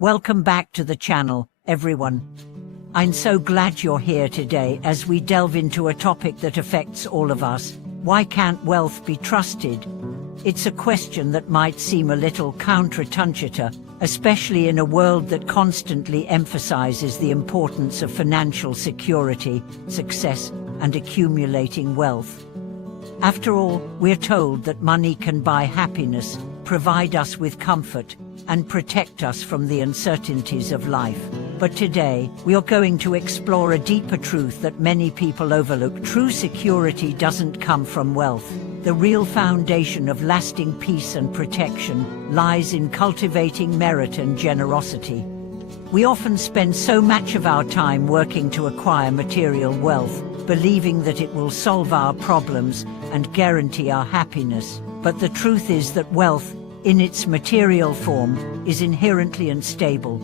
Welcome back to the channel, everyone. I'm so glad you're here today as we delve into a topic that affects all of us. Why can't wealth be trusted? It's a question that might seem a little counterintuitive, especially in a world that constantly emphasizes the importance of financial security, success, and accumulating wealth. After all, we're told that money can buy happiness, provide us with comfort, and protect us from the uncertainties of life. But today, we are going to explore a deeper truth that many people overlook. True security doesn't come from wealth. The real foundation of lasting peace and protection lies in cultivating merit and generosity. We often spend so much of our time working to acquire material wealth, believing that it will solve our problems and guarantee our happiness. But the truth is that wealth, in its material form, is inherently unstable.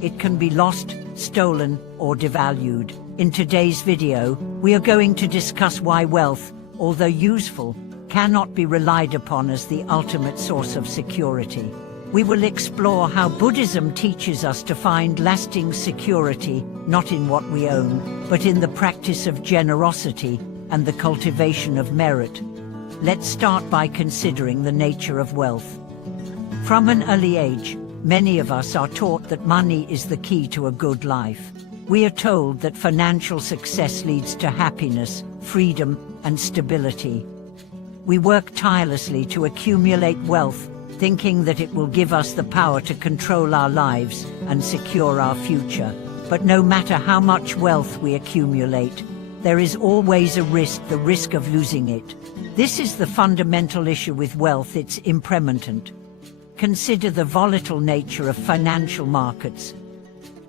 It can be lost, stolen, or devalued. In today's video, we are going to discuss why wealth, although useful, cannot be relied upon as the ultimate source of security. We will explore how Buddhism teaches us to find lasting security, not in what we own, but in the practice of generosity and the cultivation of merit. Let's start by considering the nature of wealth. From an early age, many of us are taught that money is the key to a good life. We are told that financial success leads to happiness, freedom, and stability. We work tirelessly to accumulate wealth, thinking that it will give us the power to control our lives and secure our future. But no matter how much wealth we accumulate, there is always a risk, the risk of losing it. This is the fundamental issue with wealth, it's impermanent. Consider the volatile nature of financial markets.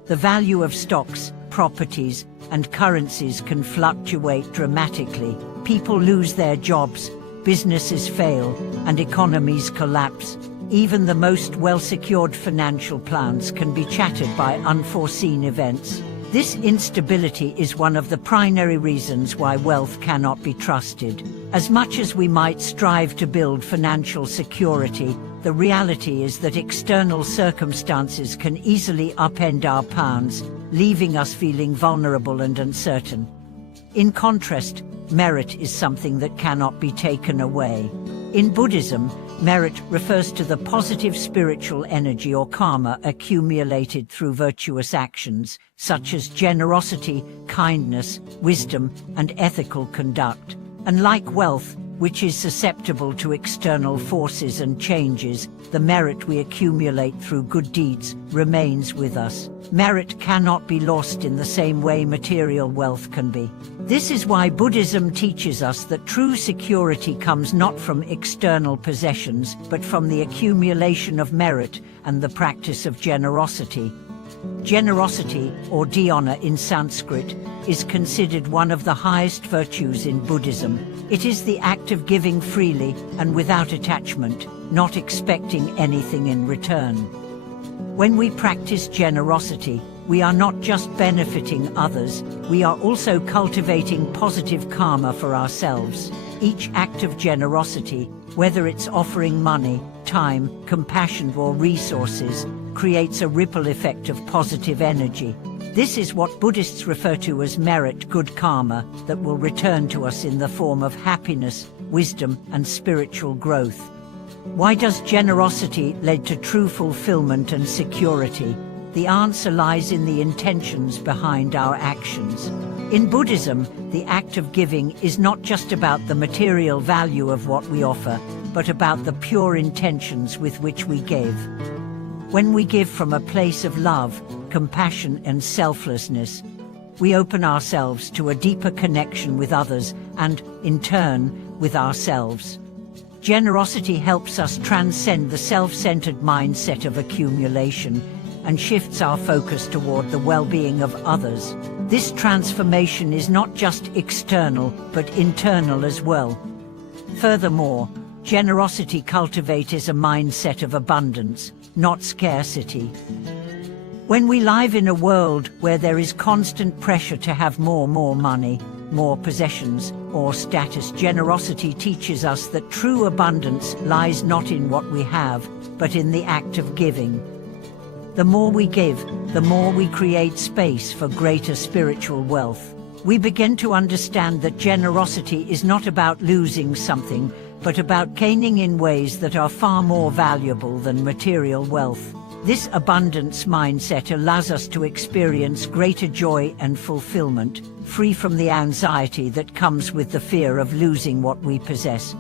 The value of stocks, properties, and currencies can fluctuate dramatically. People lose their jobs, businesses fail, and economies collapse. Even the most well-secured financial plans can be shattered by unforeseen events. This instability is one of the primary reasons why wealth cannot be trusted. As much as we might strive to build financial security, the reality is that external circumstances can easily upend our plans, leaving us feeling vulnerable and uncertain. In contrast, merit is something that cannot be taken away. In Buddhism, merit refers to the positive spiritual energy or karma accumulated through virtuous actions, such as generosity, kindness, wisdom, and ethical conduct. Unlike wealth, which is susceptible to external forces and changes, the merit we accumulate through good deeds remains with us. Merit cannot be lost in the same way material wealth can be. This is why Buddhism teaches us that true security comes not from external possessions, but from the accumulation of merit and the practice of generosity. Generosity, or dhyana in Sanskrit, is considered one of the highest virtues in Buddhism. It is the act of giving freely and without attachment, not expecting anything in return. When we practice generosity, we are not just benefiting others, we are also cultivating positive karma for ourselves. Each act of generosity, whether it's offering money, time, compassion, or resources, creates a ripple effect of positive energy. This is what Buddhists refer to as merit, good karma, that will return to us in the form of happiness, wisdom, and spiritual growth. Why does generosity lead to true fulfillment and security? The answer lies in the intentions behind our actions. In Buddhism, the act of giving is not just about the material value of what we offer, but about the pure intentions with which we give. When we give from a place of love, compassion, and selflessness, we open ourselves to a deeper connection with others and, in turn, with ourselves. Generosity helps us transcend the self-centered mindset of accumulation and shifts our focus toward the well-being of others. This transformation is not just external, but internal as well. Furthermore, generosity cultivates a mindset of abundance, not scarcity. When we live in a world where there is constant pressure to have more money, more possessions, or status, generosity teaches us that true abundance lies not in what we have, but in the act of giving. The more we give, the more we create space for greater spiritual wealth. We begin to understand that generosity is not about losing something, but about gaining in ways that are far more valuable than material wealth. This abundance mindset allows us to experience greater joy and fulfillment, free from the anxiety that comes with the fear of losing what we possess.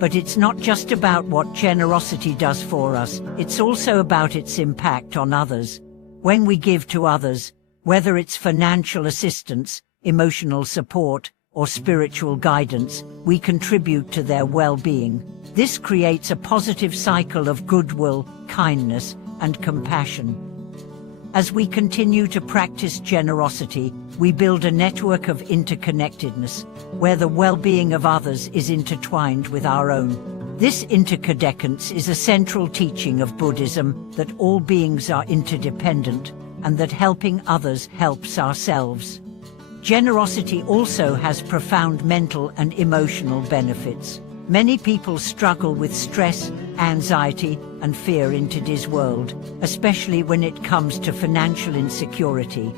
But it's not just about what generosity does for us, it's also about its impact on others. When we give to others, whether it's financial assistance, emotional support, or spiritual guidance, we contribute to their well-being. This creates a positive cycle of goodwill, kindness, and compassion. As we continue to practice generosity, we build a network of interconnectedness, where the well-being of others is intertwined with our own. This interdependence is a central teaching of Buddhism, that all beings are interdependent, and that helping others helps ourselves. Generosity also has profound mental and emotional benefits. Many people struggle with stress, anxiety, and fear in today's world, especially when it comes to financial insecurity.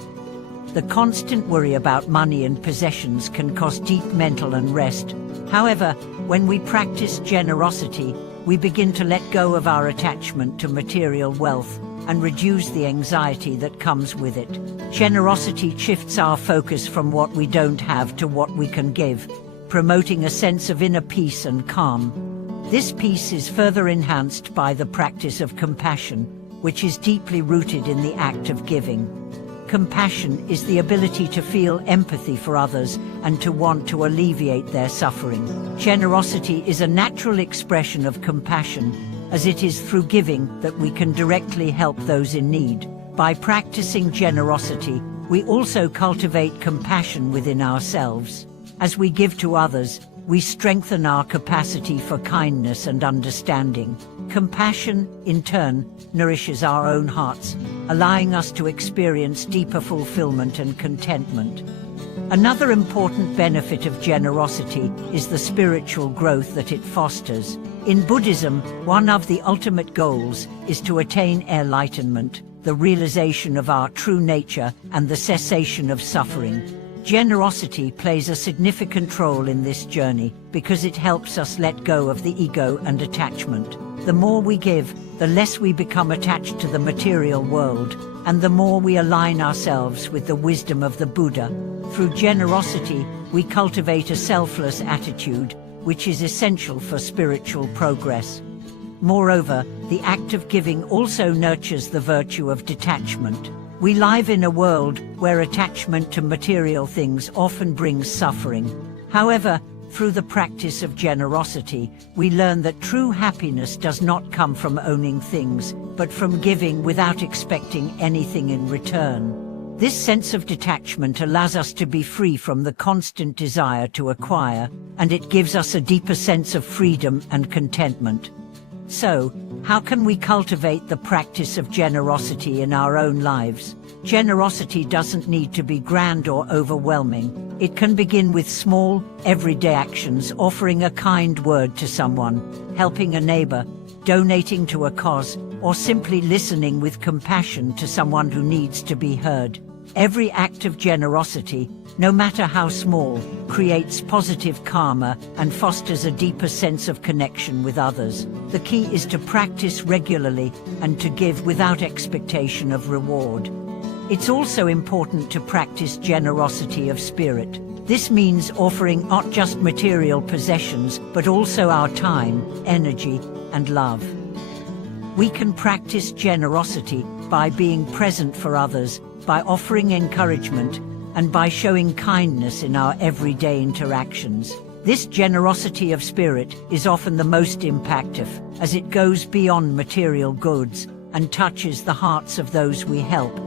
The constant worry about money and possessions can cause deep mental unrest. However, when we practice generosity, we begin to let go of our attachment to material wealth and reduce the anxiety that comes with it. Generosity shifts our focus from what we don't have to what we can give, promoting a sense of inner peace and calm. This peace is further enhanced by the practice of compassion, which is deeply rooted in the act of giving. Compassion is the ability to feel empathy for others and to want to alleviate their suffering. Generosity is a natural expression of compassion, as it is through giving that we can directly help those in need. By practicing generosity, we also cultivate compassion within ourselves. As we give to others, we strengthen our capacity for kindness and understanding. Compassion, in turn, nourishes our own hearts, allowing us to experience deeper fulfillment and contentment. Another important benefit of generosity is the spiritual growth that it fosters. In Buddhism, one of the ultimate goals is to attain enlightenment, the realization of our true nature and the cessation of suffering. Generosity plays a significant role in this journey because it helps us let go of the ego and attachment. The more we give, the less we become attached to the material world, and the more we align ourselves with the wisdom of the Buddha. Through generosity, we cultivate a selfless attitude, which is essential for spiritual progress. Moreover, the act of giving also nurtures the virtue of detachment. We live in a world where attachment to material things often brings suffering. However, through the practice of generosity, we learn that true happiness does not come from owning things, but from giving without expecting anything in return. This sense of detachment allows us to be free from the constant desire to acquire, and it gives us a deeper sense of freedom and contentment. So, how can we cultivate the practice of generosity in our own lives? Generosity doesn't need to be grand or overwhelming. It can begin with small, everyday actions, offering a kind word to someone, helping a neighbor, donating to a cause, or simply listening with compassion to someone who needs to be heard. Every act of generosity, no matter how small, creates positive karma and fosters a deeper sense of connection with others. The key is to practice regularly and to give without expectation of reward. It's also important to practice generosity of spirit. This means offering not just material possessions, but also our time, energy, and love. We can practice generosity by being present for others, by offering encouragement, and by showing kindness in our everyday interactions. This generosity of spirit is often the most impactful, as it goes beyond material goods and touches the hearts of those we help.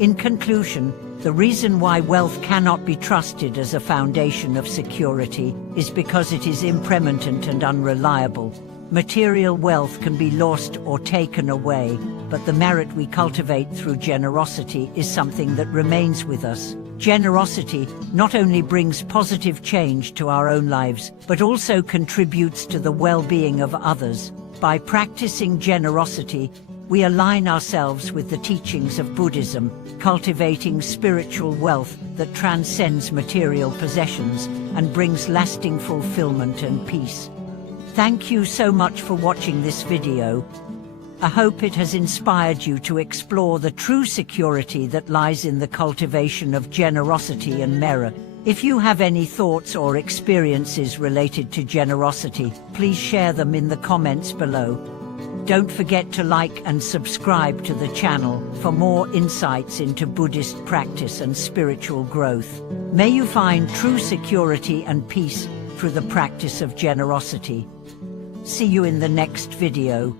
In conclusion, the reason why wealth cannot be trusted as a foundation of security is because it is impermanent and unreliable. Material wealth can be lost or taken away, but the merit we cultivate through generosity is something that remains with us. Generosity not only brings positive change to our own lives, but also contributes to the well-being of others. By practicing generosity, we align ourselves with the teachings of Buddhism, cultivating spiritual wealth that transcends material possessions and brings lasting fulfillment and peace. Thank you so much for watching this video. I hope it has inspired you to explore the true security that lies in the cultivation of generosity and merit. If you have any thoughts or experiences related to generosity, please share them in the comments below. Don't forget to like and subscribe to the channel for more insights into Buddhist practice and spiritual growth. May you find true security and peace through the practice of generosity. See you in the next video.